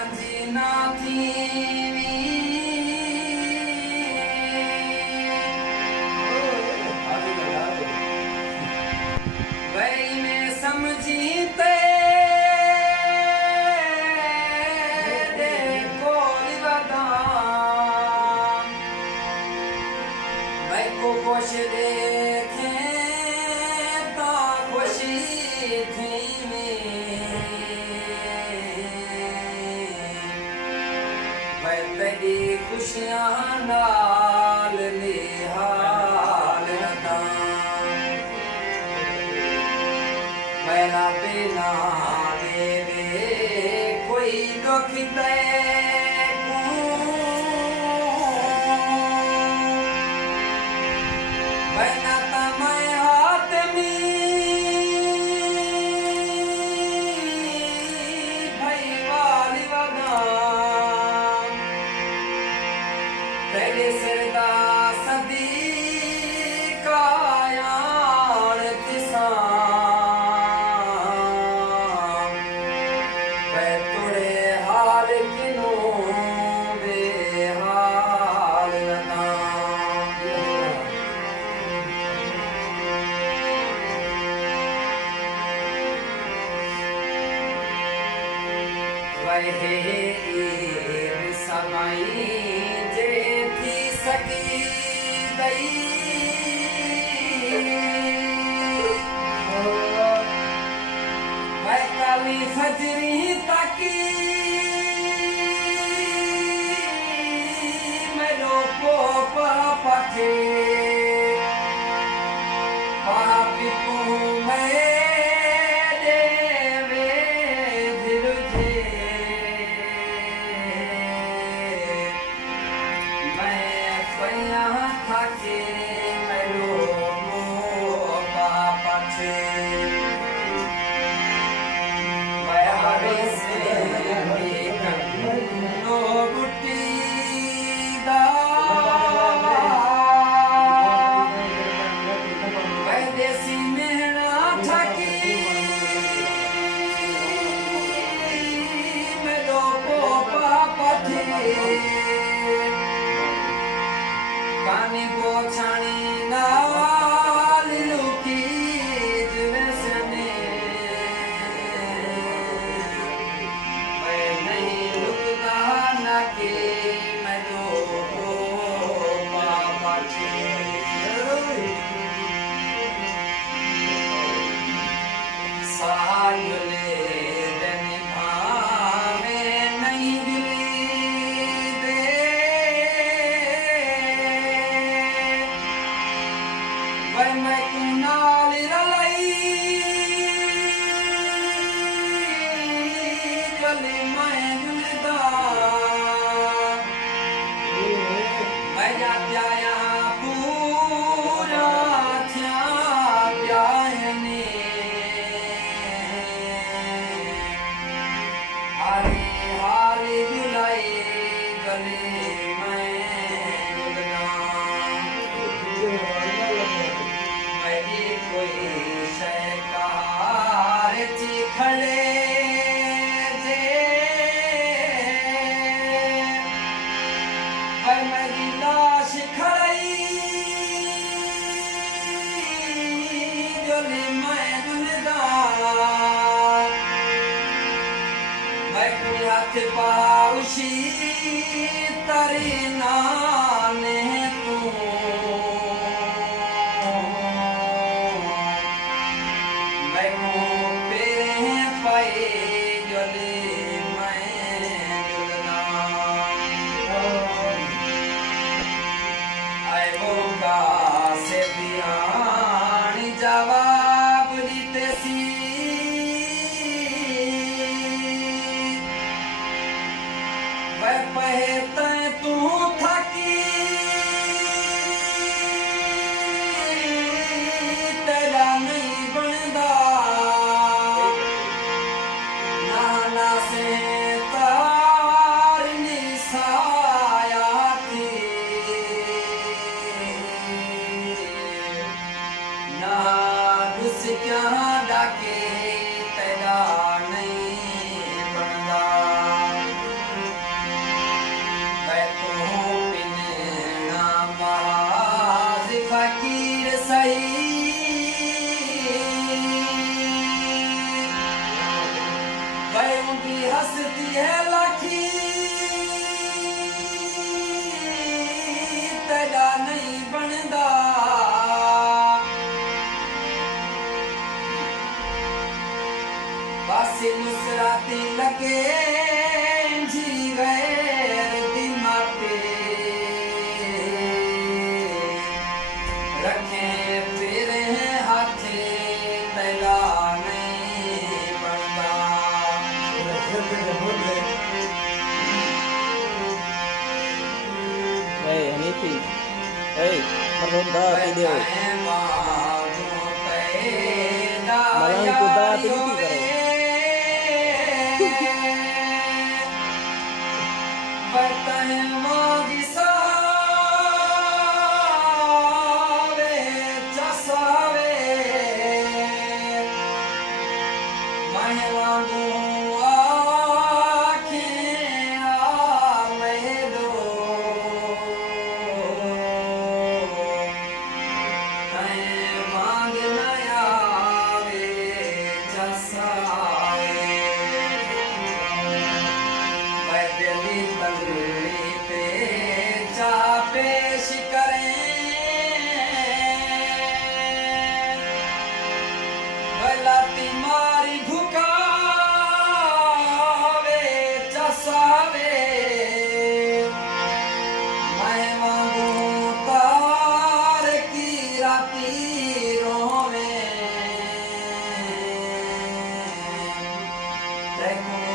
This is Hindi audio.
राजी ना थी वही में समझी ते देखो लिवदा मैं को खुश देखे तो खुशी थी तेरी खुशियां नाल निहाल रता मेरा बिना देवे कोई दुख ते बना तमय हाथ में भई वाली वगा तेरे सरदा सदी कायाण तिसा वे तुड़े हाल किनो बेहाल ना वहे समाई सकी दई मैं काली फजरी ताकी मेरो पोप पथे पापी को मैं देवे धिरुझे थाके मेरो पापा छे बयारे से नो गुटी दा वैदेसी मेहना थाकी मेरो पापा थे कानी को छानी नाल लुकी जवसने मैं नहीं लुकता ना के मैं तो पापा छे सागले देने भावे नहीं मैं कुनाल रलाई गले मैं जुलदा मैं जा प्याया पूरा थया प्यायने हारे हारे जुलाई गले मैं जुलदा कोई शैकार खड़े जे पर मेरी लाश खड़ई जोली मैं दुलदा मैं कोई हाथ पाउशी तरी नाने तू जवाब दीते सी वह पहते तू थकी तेरा नहीं बनदा नाना से तार निसाया थी ना दुस क्या डाके तेरा नहीं बनदा उनकी हंसती है लाखी तेरा नहीं बनदा बस मुस्कुराते लगे जी गैर दिमाते रखे तेरे हाथे तेरा नहीं बनदा Hanifi, meronda video. Malang kuda tinggi karo. पेश करें भला तीमारी भुकावे चसावे मैं मांगू तार की राती रोवे देखो